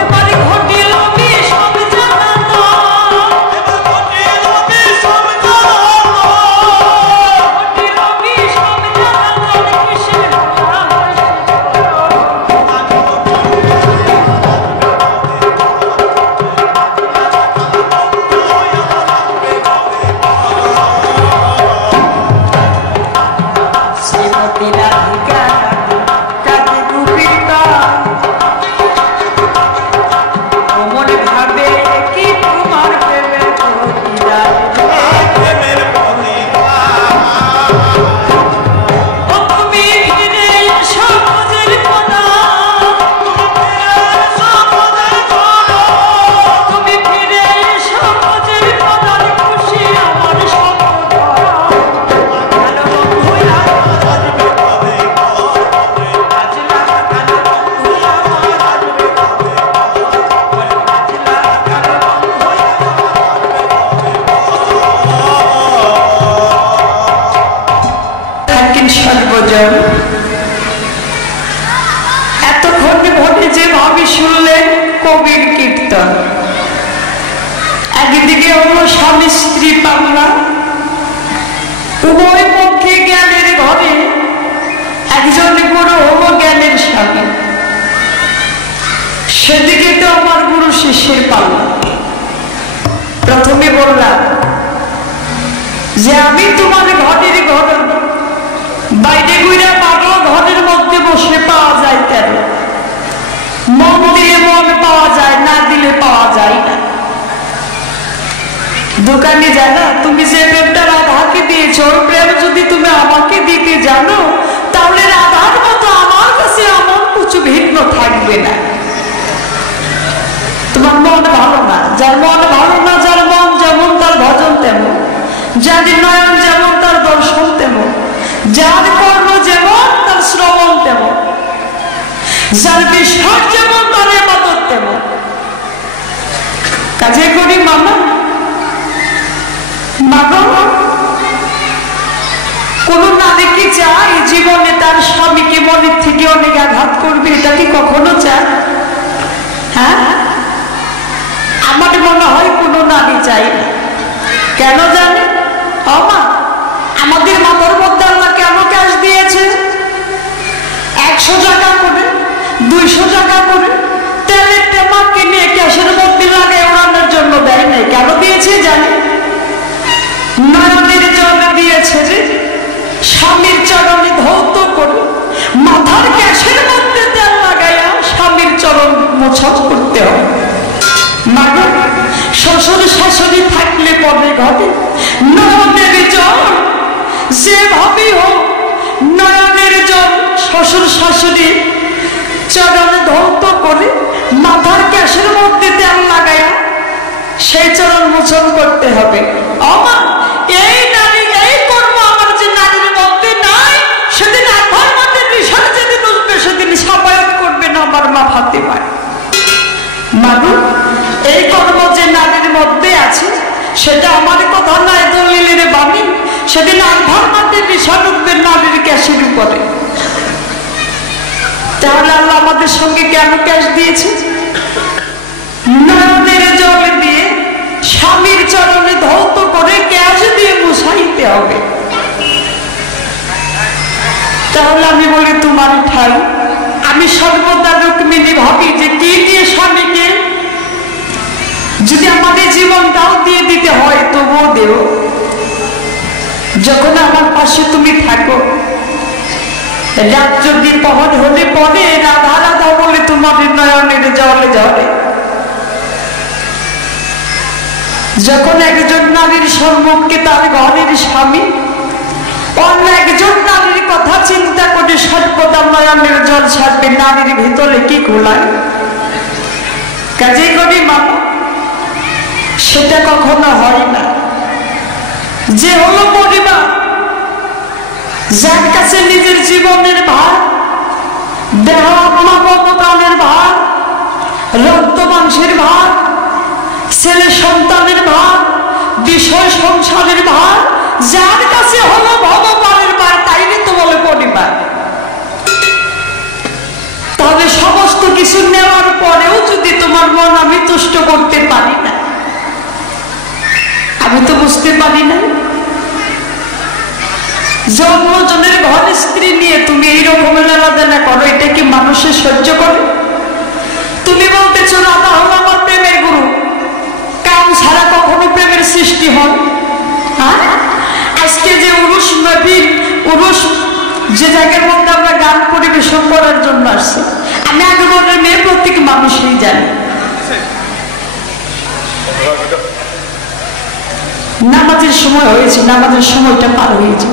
এবার একদিকে হলো স্বামী স্ত্রী পাল্লা, উভয় পক্ষে জ্ঞানের ঘরে একজন গুরু হলো জ্ঞানের স্বামী, সেদিকে তো আমার গুরু শিষ্যের পাল্লা। প্রথমে বললাম যে আমি তোমার ঘরের ঘর বাইরে ঘুরে পাগল, ঘরের মধ্যে বসে পাওয়া যায় তেরো, মন দিলে মন পাওয়া যায়, না দিলে পাওয়া যায় না। দোকানে জানা তুমি যে প্রেমটা রাধাকে দিয়েছ, ওর প্রেম যদি তুমি আমাকে দিতে জানো তাহলে রাধার মতো আমার কাছে আমার কিছু ভিন্ন থাকবে না। তোমার মন ভালো না, যার মন ভালো না, যার মন যেমন তার ভজন তেমন, যার নয়ন যেমন তার দর্শন তেমন, যার কর্ম যেমন তার শ্রবণ তেমন, যার বিশ্বাস যেমন তার ইবাদত তেমন। কাজে করি মামা কোন নারী কি চায় জীবনে তার স্বামীকে মনের থেকে অনেক আঘাত করবে? এটা কি কখনো চায়? হ্যাঁ, আমার মনে হয় কোন নারী চাই না। কেন জানে? আমাদের মাথার মধ্যে আল্লাহ কেন ক্যাশ দিয়েছে? 100 টাকা করে 200 টাকা করে তেলের টেমা কিনে ক্যাশের মধ্যে লাগায় ওড়ানোর জন্য দেয় নাই। কেন দিয়েছে জানে? নয়নের জল দিয়েছে যে স্বামীর চরণে ধৌত করে মাথার ক্যাশের মধ্যে তেল লাগাইয়া স্বামীর চরণ মোছন করতে হবে। মানে শ্বশুর শাশুড়ি থাকলে পরে ঘটে নয়নের জল যেভাবে হোক, নয়নের জল শ্বশুর শাশুড়ি চরণে ধৌত করে মাথার ক্যাশের মধ্যে তেল লাগাইয়া সেই চরণ মোছন করতে হবে। এই নারী, এই কর্ম আমার যে নারীর মধ্যে নাই, সেদিন আধার মাঠের ঋষার যেদিন উঠবে সেদিন সাবায়াত করবে না আমার মা ফাতেমা। মানুষ এই কর্ম যে নারীর মধ্যে আছে সেটা আমার কথা নয়, দলিলের বাণী। সেদিন আধার মাঠের ঋষার উঠবে নারীর ক্যাশের উপরে। তাহলে আল্লাহ আমাদের সঙ্গে কেন ক্যাশ দিয়েছে? নয়নের জল দিয়ে স্বামীর চরণে ধৌত করে ক্যাশ দিয়ে মুছাইতে হবে। তাহলে আমি বলি তোমার ঠাই, আমি সর্বদা রুক্মিণী ভাবি যে কি দিয়ে স্বামীকে, যদি আমাদের জীবনটাও দিয়ে দিতে হয় তবুও দেও। যখন আমার পাশে তুমি থাকো, রাত যদি পহর হলে পরে রাধা রাধা বলে তোমার নয়নের জলে ঝরে। যখন একজন নারীর সম্মুখে তার ঘরের স্বামী অন্য একজন নারীর কথা চিন্তা করে সর্বদা নয়নের জল ছাড়বে, নারীর ভিতরে কি খোলায়? কাজেই করি মানো, সেটা কখনো হয় না। যে হলো পরিবার, যার কাছে নিজের জীবনের ভার, দেহ আত্মা প্রাণের ভার, রক্ত মাংসের ভার, ছেলে সন্তানের ভার, বিষয় সংসারের ভার, যার কাছে হলো ভগবানের ভার, তাইলে তো বলে পরিবার। তাহলে সমস্ত কিছু নেওয়ার পরেও যদি তোমার মন আমি তুষ্ট করতে পারি না, আমি তো বুঝতে পারি না। জন্মজনের ঘরে স্ত্রী নিয়ে তুমি এইরকম লেনাদেনা করো, এটা কি মানুষের সহ্য করে? তুমি বলতেছো রাধা হলো আমার প্রেমের গুরু, কাম ছাড়া কখনো প্রেমের সৃষ্টি হয়? হ্যাঁ, আজকে যে উরুস নবীর উরুস, যে জায়গার মধ্যে আমরা গান পরিবেশন করার জন্য আসছি, আমি আগের মেয়ে প্রত্যেক মানুষই জানি। নামাজের সময় হয়েছে, নামাজের সময়টা পার হয়েছে।